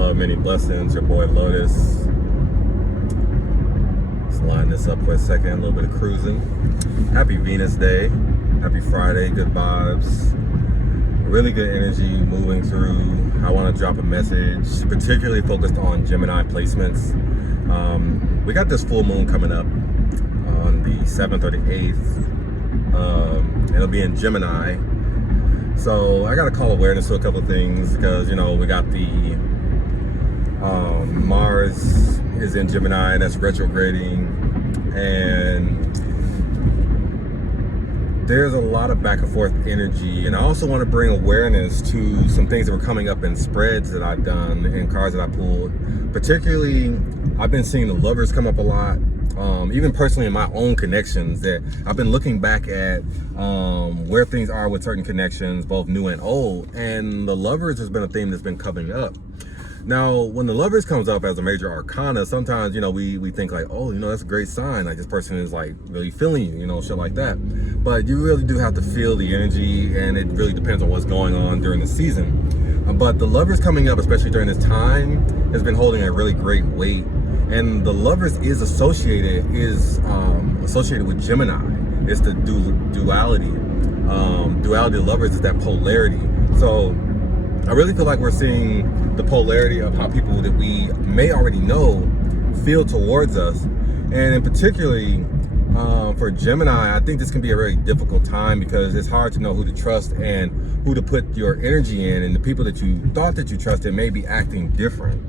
love, many blessings. Your boy Lotus. Let's line this up for a second. A little bit of cruising. Happy Venus Day. Happy Friday. Good vibes. Really good energy moving through. I want to drop a message, particularly focused on Gemini placements. We got this full moon coming up on the 7th or the 8th. It'll be in Gemini. So I got to call awareness to a couple of things because, you know, we got the Mars is in Gemini and that's retrograding, and there's a lot of back and forth energy. And I also want to bring awareness to some things that were coming up in spreads that I've done and cards that I pulled. Particularly, I've been seeing the lovers come up a lot. Even personally in my own connections, that I've been looking back at where things are with certain connections, both new and old, and the lovers has been a theme that's been coming up. Now, when the lovers comes up as a major arcana, sometimes, you know, we think like, oh, you know, that's a great sign. Like this person is like really feeling you, you know, shit like that. But you really do have to feel the energy, and it really depends on what's going on during the season. But the lovers coming up, especially during this time, has been holding a really great weight. And the lovers is associated with Gemini. It's the duality. Duality of lovers is that polarity. So I really feel like we're seeing the polarity of how people that we may already know feel towards us. And in particularly for Gemini, I think this can be a very difficult time because it's hard to know who to trust and who to put your energy in. And the people that you thought that you trusted may be acting different.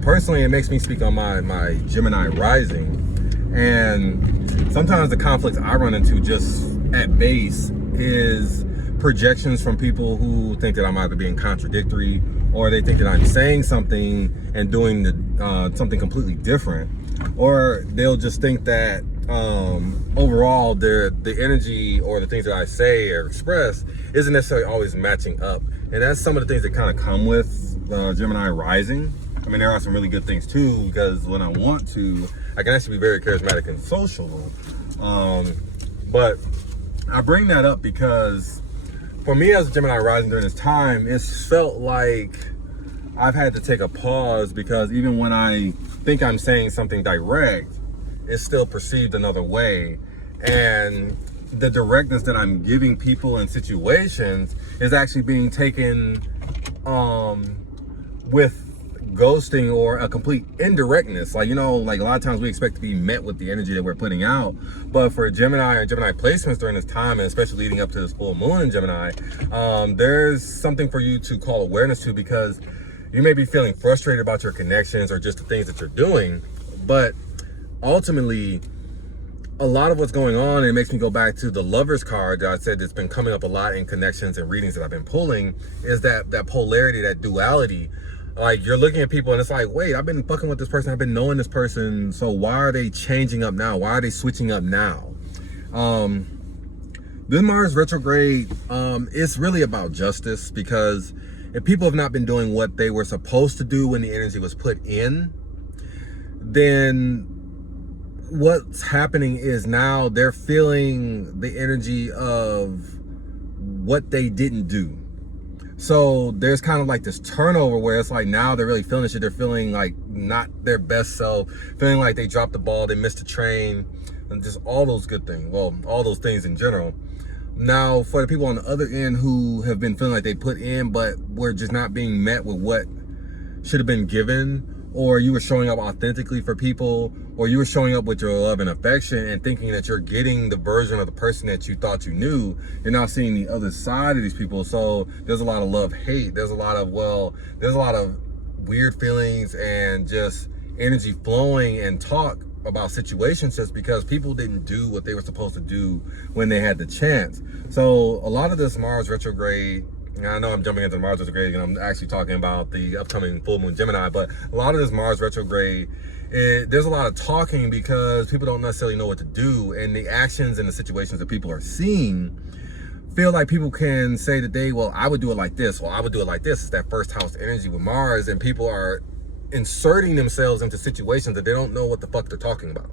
Personally, it makes me speak on my Gemini rising, and sometimes the conflicts I run into just at base is projections from people who think that I'm either being contradictory, or they think that I'm saying something and doing something completely different, or they'll just think that overall the energy or the things that I say or express isn't necessarily always matching up. And that's some of the things that kind of come with Gemini rising. I mean, there are some really good things too, because when I want to, I can actually be very charismatic and social. But I bring that up because for me as a Gemini rising during this time, it's felt like I've had to take a pause, because even when I think I'm saying something direct, it's still perceived another way. And the directness that I'm giving people in situations is actually being taken with ghosting or a complete indirectness. Like, you know, like a lot of times we expect to be met with the energy that we're putting out, but for Gemini or Gemini placements during this time, and especially leading up to this full moon in Gemini, there's something for you to call awareness to, because you may be feeling frustrated about your connections or just the things that you're doing. But ultimately, a lot of what's going on, and it makes me go back to the Lovers card that I said that's been coming up a lot in connections and readings that I've been pulling, is that polarity, that duality. Like, you're looking at people and it's like, wait, I've been fucking with this person, I've been knowing this person, so why are they changing up now? Why are they switching up now? This Mars retrograde, it's really about justice, because if people have not been doing what they were supposed to do when the energy was put in, then what's happening is now they're feeling the energy of what they didn't do. So there's kind of like this turnover where it's like now they're really feeling this shit. They're feeling like not their best self, feeling like they dropped the ball, they missed a train, and just all those good things. Well, all those things in general. Now, for the people on the other end who have been feeling like they put in, but were just not being met with what should have been given, or you were showing up authentically for people, or you were showing up with your love and affection and thinking that you're getting the version of the person that you thought you knew, you're not seeing the other side of these people. So there's a lot of love-hate. There's a lot of weird feelings and just energy flowing and talk about situations just because people didn't do what they were supposed to do when they had the chance. So a lot of this Mars retrograde, and I know I'm jumping into Mars retrograde and I'm actually talking about the upcoming full moon Gemini, but a lot of this Mars retrograde, there's a lot of talking because people don't necessarily know what to do, and the actions and the situations that people are seeing feel like people can say today, well, I would do it like this, or I would do it like this. It's that first house energy with Mars, and people are inserting themselves into situations that they don't know what the fuck they're talking about.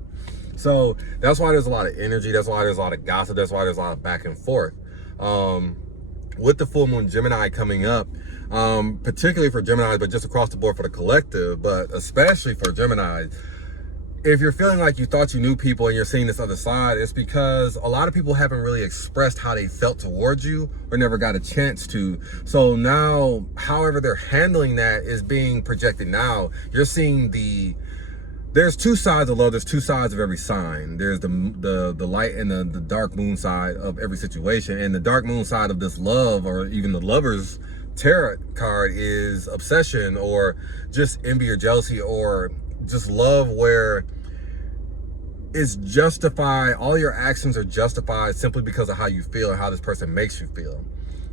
So that's why there's a lot of energy. That's why there's a lot of gossip. That's why there's a lot of back and forth. with the full moon Gemini coming up, particularly for Gemini, but just across the board for the collective, but especially for Gemini, if you're feeling like you thought you knew people and you're seeing this other side, it's because a lot of people haven't really expressed how they felt towards you or never got a chance to. So now, however they're handling that is being projected now. You're seeing there's two sides of love. There's two sides of every sign. There's the light and the dark moon side of every situation. And the dark moon side of this love, or even the Lover's tarot card, is obsession, or just envy or jealousy, or just love where it's justified. All your actions are justified simply because of how you feel and how this person makes you feel.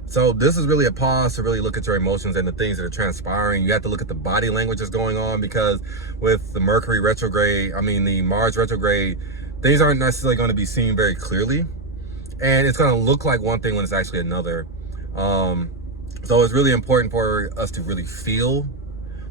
So this is really a pause to really look at your emotions and the things that are transpiring. You have to look at the body language that's going on, because with the Mercury retrograde, the Mars retrograde, things aren't necessarily going to be seen very clearly. And it's going to look like one thing when it's actually another. So it's really important for us to really feel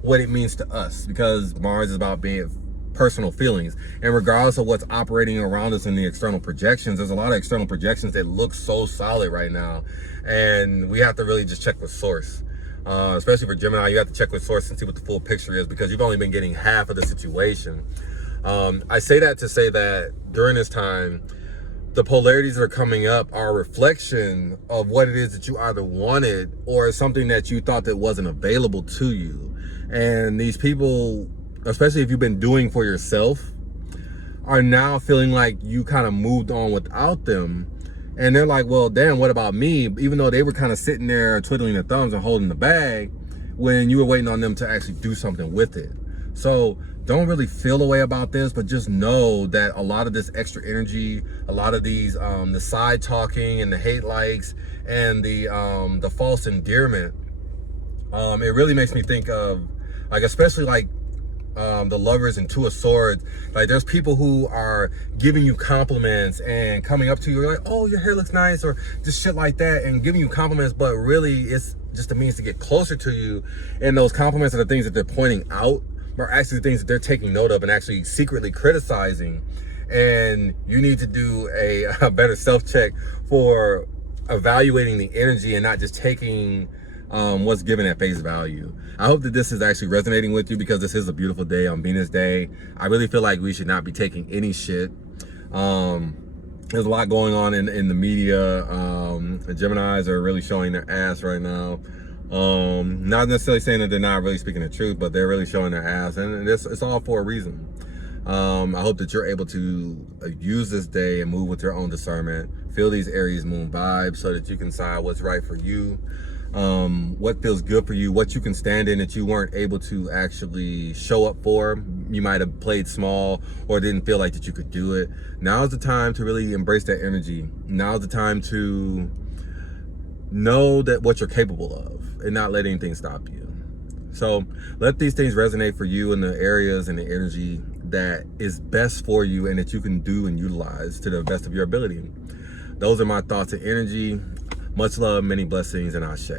what it means to us, because Mars is about being personal feelings. And regardless of what's operating around us in the external projections, there's a lot of external projections that look so solid right now, and we have to really just check with source. Especially for Gemini, you have to check with source and see what the full picture is, because you've only been getting half of the situation. I say that to say that during this time, the polarities that are coming up are a reflection of what it is that you either wanted or something that you thought that wasn't available to you. And these people, especially if you've been doing for yourself, are now feeling like you kind of moved on without them. And they're like, well, damn, what about me? Even though they were kind of sitting there twiddling their thumbs and holding the bag when you were waiting on them to actually do something with it. So don't really feel a way about this, but just know that a lot of this extra energy, a lot of these, the side talking and the hate likes and the false endearment, it really makes me think of, like, especially like the Lovers and Two of Swords. Like, there's people who are giving you compliments and coming up to you like, oh, your hair looks nice, or just shit like that, and giving you compliments, but really it's just a means to get closer to you. And those compliments are the things that they're pointing out, are actually the things that they're taking note of and actually secretly criticizing. And you need to do a better self-check for evaluating the energy and not just taking what's given at face value. I hope that this is actually resonating with you, because this is a beautiful day on Venus Day. I really feel like we should not be taking any shit. There's a lot going on in the media. The Geminis are really showing their ass right now. Not necessarily saying that they're not really speaking the truth, but they're really showing their ass, and it's all for a reason. I hope that you're able to use this day and move with your own discernment. Feel these Aries moon vibes so that you can decide what's right for you, what feels good for you, what you can stand in that you weren't able to actually show up for. You might have played small or didn't feel like that you could do it. Now is the time to really embrace that energy. Now is the time to know that what you're capable of and not let anything stop you. So let these things resonate for you in the areas and the energy that is best for you and that you can do and utilize to the best of your ability. Those are my thoughts and energy. Much love, many blessings, and Ashe.